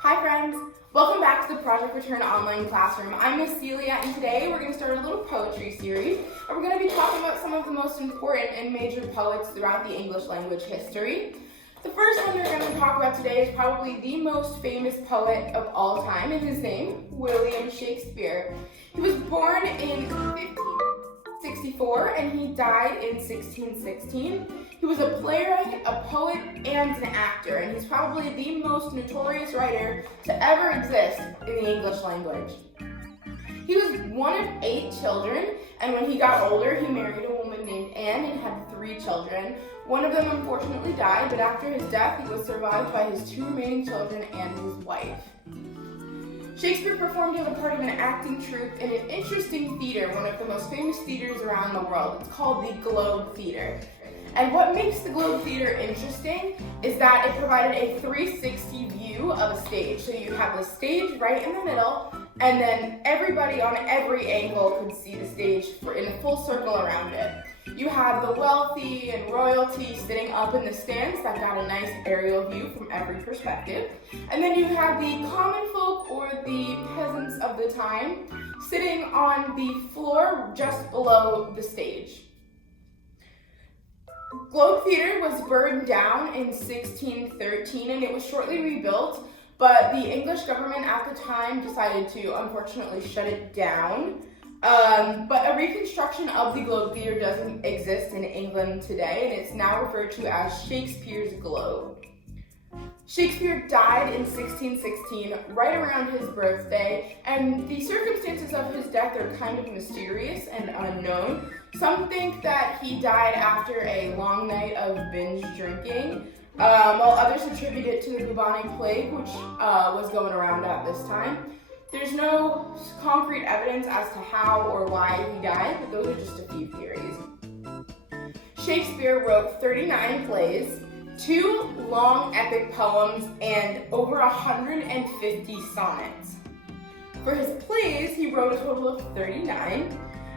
Hi friends! Welcome back to the Project Return Online Classroom. I'm Miss Celia, and today we're going to start a little poetry series, and we're going to be talking about some of the most important and major poets throughout the English language history. The first one we're going to talk about today is probably the most famous poet of all time, and his name, William Shakespeare. He was born in 1564 and he died in 1616. He was a playwright, a poet, and an actor, and he's probably the most notorious writer to ever exist in the English language. He was one of 8 children, and when he got older, he married a woman named Anne and had 3 children. One of them unfortunately died, but after his death, he was survived by his 2 remaining children and his wife. Shakespeare performed as a part of an acting troupe in an interesting theater, one of the most famous theaters around the world. It's called the Globe Theater. And what makes the Globe Theater interesting is that it provided a 360 view of a stage. So you have the stage right in the middle, and then everybody on every angle could see the stage in a full circle around it. You have the wealthy and royalty sitting up in the stands that got a nice aerial view from every perspective. And then you have the common folk or the peasants of the time sitting on the floor just below the stage. Globe Theater was burned down in 1613 and it was shortly rebuilt, but the English government at the time decided to unfortunately shut it down. But a reconstruction of the Globe Theater doesn't exist in England today, and it's now referred to as Shakespeare's Globe. Shakespeare died in 1616, right around his birthday, and the circumstances of his death are kind of mysterious and unknown. Some think that he died after a long night of binge drinking, while others attribute it to the bubonic plague, which was going around at this time. There's no concrete evidence as to how or why he died, but those are just a few theories. Shakespeare wrote 39 plays, 2 long epic poems, and over 150 sonnets. For his plays, he wrote a total of 39,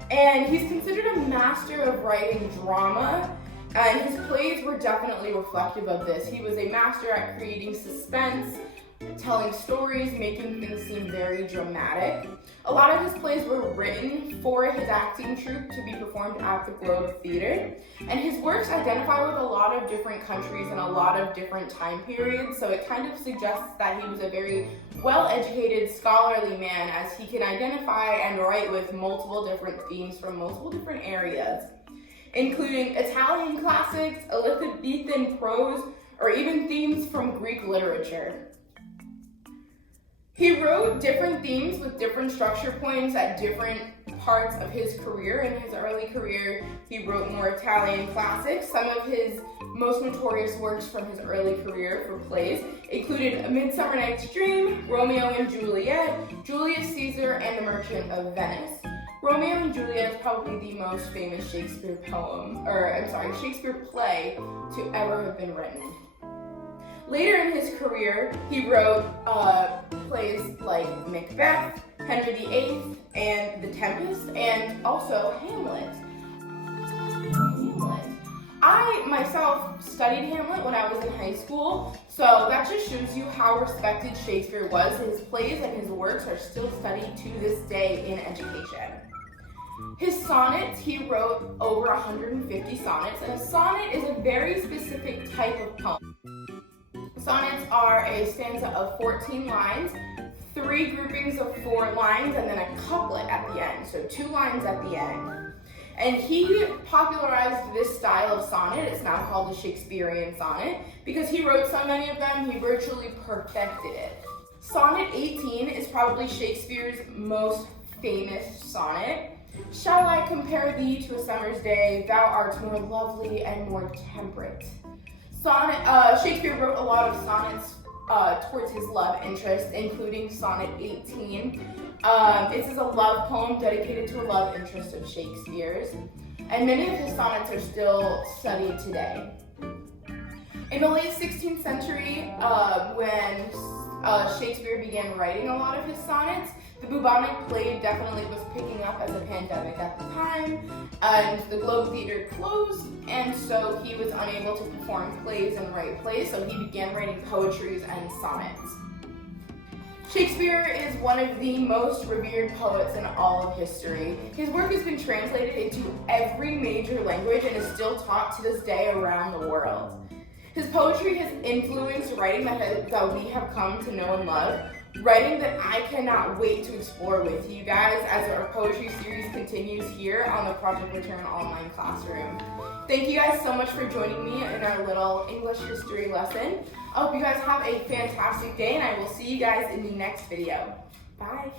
and he's considered a master of writing drama, and his plays were definitely reflective of this. He was a master at creating suspense, telling stories, making things seem very dramatic. A lot of his plays were written for his acting troupe to be performed at the Globe Theater, and his works identify with a lot of different countries and a lot of different time periods, so it kind of suggests that he was a very well-educated, scholarly man, as he can identify and write with multiple different themes from multiple different areas, including Italian classics, Elizabethan prose, or even themes from Greek literature. He wrote different themes with different structure points at different parts of his career. In his early career, he wrote more Italian classics. Some of his most notorious works from his early career for plays included A Midsummer Night's Dream, Romeo and Juliet, Julius Caesar, and The Merchant of Venice. Romeo and Juliet is probably the most famous Shakespeare play to ever have been written. Later in his career, he wrote plays like Macbeth, Henry VIII, and The Tempest, and also Hamlet. I myself studied Hamlet when I was in high school, so that just shows you how respected Shakespeare was. His plays and his works are still studied to this day in education. His sonnets, he wrote over 150 sonnets, and a sonnet is a very specific type of poem. Sonnets are a stanza of 14 lines, 3 groupings of 4 lines, and then a couplet at the end, so 2 lines at the end. And he popularized this style of sonnet. It's now called the Shakespearean sonnet, because he wrote so many of them, he virtually perfected it. Sonnet 18 is probably Shakespeare's most famous sonnet. Shall I compare thee to a summer's day? Thou art more lovely and more temperate. Shakespeare wrote a lot of sonnets towards his love interest, including Sonnet 18. This is a love poem dedicated to a love interest of Shakespeare's, and many of his sonnets are still studied today. In the late 16th century, when Shakespeare began writing a lot of his sonnets, the bubonic plague definitely was picking up as a pandemic at the time, and the Globe Theater closed, and so he was unable to perform plays and write plays, so he began writing poetries and sonnets. Shakespeare is one of the most revered poets in all of history. His work has been translated into every major language and is still taught to this day around the world. His poetry has influenced writing that we have come to know and love, writing that I cannot wait to explore with you guys as our poetry series continues here on the Project Return online classroom. Thank you guys so much for joining me in our little English history lesson. I hope you guys have a fantastic day, and I will see you guys in the next video. Bye.